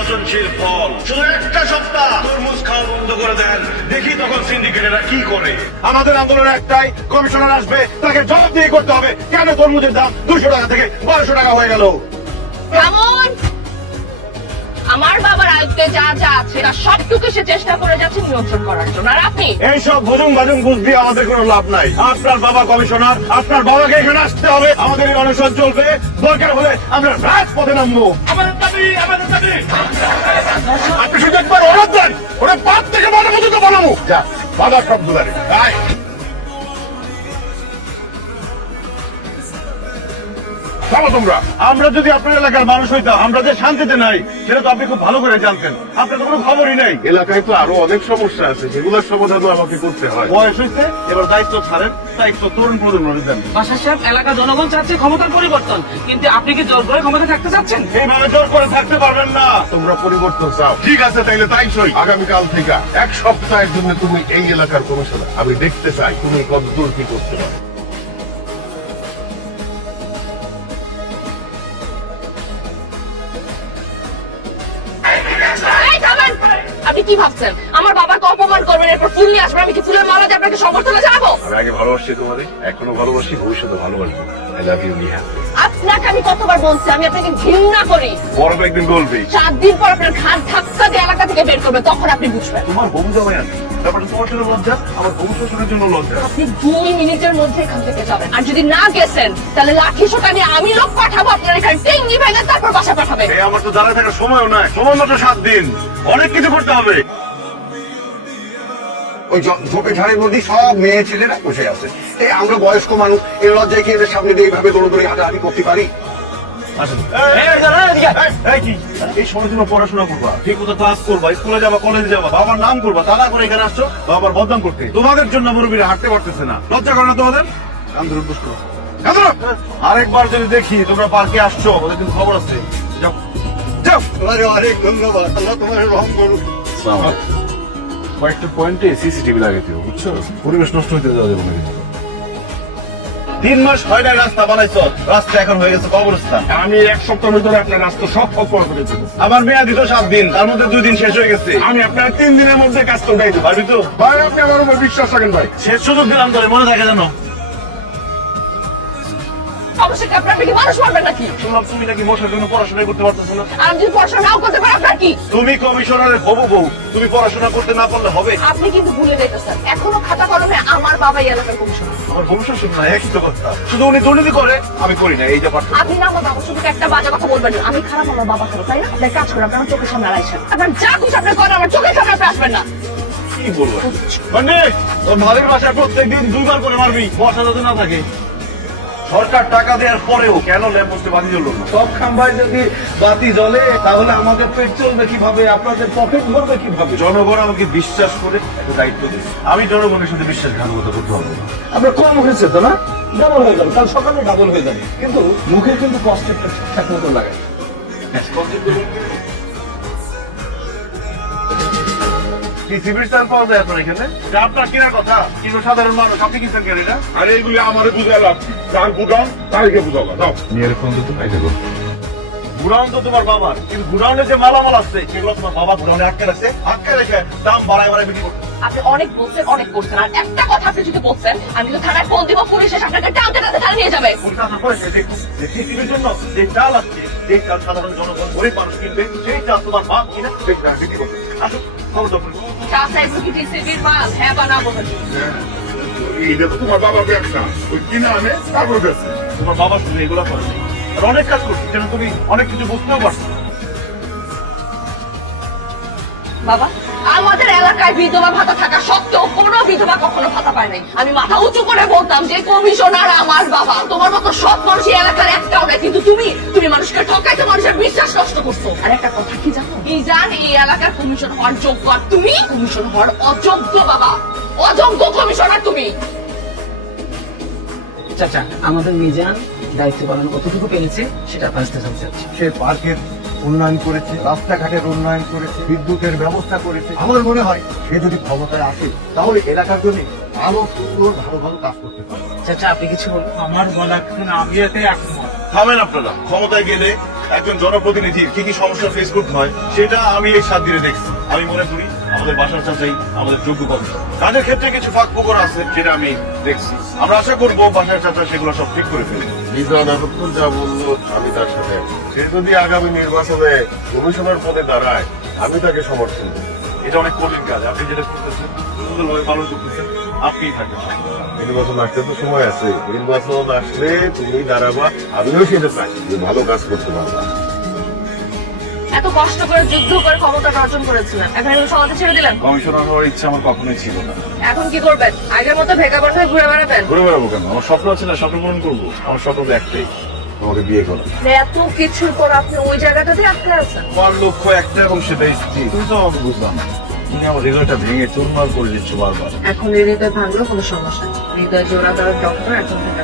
পচনশীল ফল। শুধু একটা সপ্তাহ তরমুজ খাওয়া বন্ধ করে দেন, দেখি তখন সিন্ডিকেটেরা কি করে। আমাদের আন্দোলন একটাই, কমিশনার আসবে, তাকে জবাব দিয়ে করতে হবে কেন তরমুজের দাম 200 টাকা থেকে 1200 টাকা হয়ে গেল। কেমন আমার বাবার আয়ত্তে যা যা আছে তা সবটুকু সে চেষ্টা করে যাচ্ছে নিয়ন্ত্রণ করার জন্য, আর আপনি এইসব ভুজুং ভাজুং বুঝ দিয়ে আমাদের কোনো লাভ নাই। আপনার বাবা কমিশনার, আপনার বাবাকে এখানে আসতে হবে, আমাদের এই অনশন চলবে, দরকার হলে আমরা রাজপথে নামবো। আমাদের দাবি, আমাদের দাবি। আপনি শুধু একবার অর্ডার দেন, ওরা পাত থেকে বানা পর্যন্ত বানাবো। যা বাধা সব দুলারে তোমরা। আমরা যদি আপনার এলাকার মানুষ হইতাম, আমরা যে শান্তিতে নাই সেটা তো আপনি খুব ভালো করে জানতেন। আপনার তো কোনো খবরই নাই। এলাকায় তো আরো অনেক সমস্যা আছে, সেগুলোর সমাধানও আমাকে করতে হয়। বয়স হয়েছে, এবার দায়িত্ব ছাড়েন, দায়িত্ব তরুণ প্রজন্মের দেন। বাসার সাহেব, এলাকা জনগণ চাচ্ছে ক্ষমতার পরিবর্তন, কিন্তু আপনি কি জোর করে ক্ষমতা থাকতে চাচ্ছেন? এইভাবে জোর করে থাকতে পারবেন না। তোমরা পরিবর্তন চাও, ঠিক আছে, তাইলে তাই সই। আগামীকাল থেকে 1 সপ্তাহের জন্য তুমি এই এলাকার কমিশনার। আমি দেখতে চাই তুমি কত দূর কি করতে পারো। এই থামেন। আপনি কি ভাবছেন আমার বাবাকে অপমান করবেন, এরপর ফুল নিয়ে আসবেন? আমি কি ফুলের মালা দিয়ে আপনাকে সমর্থনে জানাবো? আমি আগে ভালোবাসি তোমাদের, এখনো ভালোবাসি, ভবিষ্যতে ভালোবাসবো। I love you Niha. আপনাকে আমি কতবার বলছি আমি আপনাকে ঘৃণা করি। বড় একদিন বলবি 7 দিন পর আপনার ঘাট ধাক্কা দিয়ে এলাকা থেকে বের করবে, তখন আপনি বুঝবেন। তোমার বউ জামাই আছে, তারপরে তোমার জন্য লজ্জা, আমার বউ শ্বশুরের জন্য লজ্জা। আপনি 2 মিনিটের মধ্যে এখান থেকে যাবেন, আর যদি না গেছেন তাহলে লাঠি সোটা নিয়ে আমি লোক পাঠাবো আপনার এখানে টেঙ্গি ভেঙে তারপর বাসা পাঠাবে। আমার তো দাঁড়ায় থাকার সময়ও নাই, সময় মাত্র 7 দিন, অনেক কিছু করতে হবে। ওই ঝোপে ঝাড়ের মধ্যে সব মেয়ে ছেলেরা বসে আছে। এই আমরা বয়স্ক মানুষ, এর লজ্জায় কি এদের সামনে দিয়ে এইভাবে দৌড়দৌড়ি হাঁটাহাঁটি করতে পারি? এই সময় তুমি পড়াশোনা করবা, ঠিক মতো ক্লাস করবা, স্কুলে যাবা, কলেজে যাবা, বাবার নাম করবা, তা না করে এখানে আসছো বাবার বদনাম করতে। তোমাদের জন্য মুরব্বীরা হাঁটতে পারতেছে না, লজ্জা করে না তোমাদের? কান্দর অভ্যাস করো। আরেকবার যদি দেখি তোমরা পার্কে আসছো, ওদের কিন্তু খবর আছে। যাও যাও। তোমার অনেক ধন্যবাদ, আল্লাহ তোমার রহম করুন। কয়েকটা পয়েন্টে সিসিটিভি লাগাই দিও, বুঝছো? পরিবেশ নষ্ট হইতে দেওয়া যাবে না। 3 মাস হয় না রাস্তা বানাইছো, রাস্তা এখন হয়ে গেছে কবরস্থান। আমি 1 সপ্তাহের ভিতরে আপনার রাস্তা সব অপর করে দেবো। আমার মেয়াদি তো 7 দিন, তার মধ্যে 2 দিন শেষ হয়ে গেছে। আমি আপনার 3 দিনের মধ্যে কাজ করে দিতে পারবি তো? ভাই, আপনি আমার উপর বিশ্বাস রাখেন ভাই। শেষ সুযোগ দিলাম তোরে, মনে থাকে জানো? অবশ্যই আপনার কি মানুষ মারবেন নাকি? শুনলাম তুমি নাকি মশার জন্য পড়াশোনা করতে পারতেছো না। আর আমি যদি পড়াশোনা নাও করতে পারি আপনার কি? তুমি কমিশনারের হবু বউ, তুমি পড়াশোনা করতে না পারলে হবে? আপনি কিন্তু ভুলে যাইতেছেন, এখনো খাতা কলমে আমার বাবাই এলাকার কমিশনার। আমার ভবিষ্যৎ না, একই তো কথা। শুধু উনি দুর্নীতি করে, আমি করি না, এই যে পার্থক্য। আপনি না আমার বাবার শুধু একটা বাজে কথা বলবেন না। আমি খারাপ, আমার বাবা খারাপ, তাই না? আপনার কাজ করে আপনার চোখের সামনে আড়াইছেন, আপনার যা খুশি আপনার করেন, আমার চোখের সামনে আপনি আসবেন না। কি বলবো পণ্ডিত, তোর ভাবির বাসায় প্রত্যেকদিন 2 বার করে মারবি, বর্ষা যাতে না থাকে। সরকার টাকা দেওয়ার পরেও কেন ল্যাম্পপোস্টে বাতি জ্বললো না? সব খাম্বায় যদি বাতি জ্বলে তাহলে আমাদের পেট চলবে কিভাবে, আপনাদের পকেট ভরবে কিভাবে? জনগণ আমাকে বিশ্বাস করে একটা দায়িত্ব দিচ্ছে, আমি জনগণের সাথে বিশ্বাসঘাতকতা করতে পারবো না। আপনার কম হয়েছে তো না? ডাবল হয়ে যাবে, কাল সকালে ডাবল হয়ে যাবে, কিন্তু মুখে কিন্তু কষ্টেপটা ঠিকঠাক মতো লাগাই। কি সিভিল স্ট্যান্ড পাওয়া যায় আপনার এখানে? এটা আপনার কেনার কথা, কিন্তু সাধারণ মানুষ আপনি কিনছেন কেন এটা? আর এইগুলি আমারে বুঝালাম, যার গুদাম তারিখে বুঝাবা। যাও নিয়ে ফোন তো পাই দেবো। গুডাউন তো তোমার বাবার, কিন্তু গুডাউনে যে মালামাল আছে সেগুলো তোমার বাবা গুডাউনে আটকে রাখছে, আটকে রেখে দাম বাড়ায় বাড়ায় বিক্রি করছে। আপনি অনেক বলছেন, অনেক করছেন, আর একটা কথা আপনি যদি বলছেন আমি তো থানায় ফোন দিব, পুলিশ এসে আপনাকে টানতে টানতে থানায় নিয়ে যাবে। কোনটা আপনার পয়সা দেখুন, যে টিসিবির জন্য যে চাল আসছে, যে চাল সাধারণ জনগণ গরিব মানুষ কিনবে, সেই চাল তোমার বাপ কিনে বিক্রি করছে। আসুন খবর দাও। চা চাইবো কি টিসিবির মাল? হ্যাঁ বা না বলুন। এইটা তো তোমার বাবার ব্যবসা, ওই কিনে আনে তারপর ব্যবসা। তোমার বাবা শুধু এগুলো করে নাই, আর অনেক কাজ করছে, যেন তুমি অনেক কিছু বুঝতেও পারছো। বাবা, আমাদের এলাকায় বিধবা ভাতা থাকা সত্ত্বেও কোনো বিধবা কখনো ভাতা পায় নাই। আমি মাথা উঁচু করে বলতাম যে কমিশনার আমার বাবা। তোমার মতো সব মানুষ এই এলাকার একটাও নাই, কিন্তু তুমি মানুষকে ঠকাইতে, মানুষের বিশ্বাস নষ্ট করছো। আর একটা কথা কি জানো? এই জান এই এলাকার কমিশন হওয়ার যোগ্য, আর তুমি কমিশন হওয়ার অযোগ্য। বাবা, অযোগ্য কমিশনার তুমি। চাচা, আমাদের মিজান দায়িত্ব পালন কতটুকু পেরেছে সেটা বাঁচতে চাচ্ছি। সে পার্কের উন্নয়ন করেছে, রাস্তাঘাটের উন্নয়ন করেছে, বিদ্যুতের ব্যবস্থা করেছে। আমার মনে হয় সে যদি ক্ষমতায় আসে তাহলে এলাকার জন্য আরো সুন্দর ভালো ভালো কাজ করতে পারে। চাচা, আপনি কিছু বলুন। আমার বলা আমি এতে একমত। থামেন আপনারা, ক্ষমতায় গেলে একজন জনপ্রতিনিধির কি কি সমস্যা ফেস করতে হয় সেটা আমি এই 7 দিনে দেখছি। আমি মনে করি আমাদের বাসার চাচাই আমাদের যোগ্য কমিশন। কাজের ক্ষেত্রে কিছু ফাঁক ফোকর আছে সেটা আমি দেখছি। আমরা আশা করবো বাসার চাচা সেগুলো সব ঠিক করে ফেলবে। মিজান এতক্ষণ যা বললো আমি তার সাথে একমত। সে যদি আগামী নির্বাচনে কমিশনার পদে দাঁড়ায় আমি তাকে সমর্থন করি। এটা অনেক কঠিন কাজ, আপনি যেটা করতেছেন সুন্দরভাবে পালন করতেছেন, আপনিই থাকবেন। নির্বাচন আসতে তো সময় আছে, নির্বাচন আসলে তুমি দাঁড়াবা, আমিও সেটা চাই যে ভালো কাজ করতে পারবা। এত কষ্ট করে যুদ্ধ করে ক্ষমতাটা অর্জন করেছিলেন, এখন এগুলো সমাজে ছেড়ে দিলেন। কমিশনার হওয়ার ইচ্ছা আমার কখনোই ছিল না। এখন কি করবেন? আগের মতো ভেগা বাসায় ঘুরে বেড়াবেন? ঘুরে বেড়াবো কেন? আমার স্বপ্ন আছে না, স্বপ্ন পূরণ করবো। আমার স্বপ্ন তো একটাই, তোমাকে বিয়ে করা। এত কিছুর পর আপনি ওই জায়গাটাতে আটকে আছেন। আমার লক্ষ্য একটা এবং সেটাই স্থির। তুমি তো আমাকে বুঝলাম না, তুমি আমার হৃদয়টা ভেঙে চুরমার করে দিচ্ছ বারবার। এখন এই হৃদয় ভাঙলেও কোনো সমস্যা নেই, হৃদয় জোড়া দেওয়ার ডক্টর এখন থেকে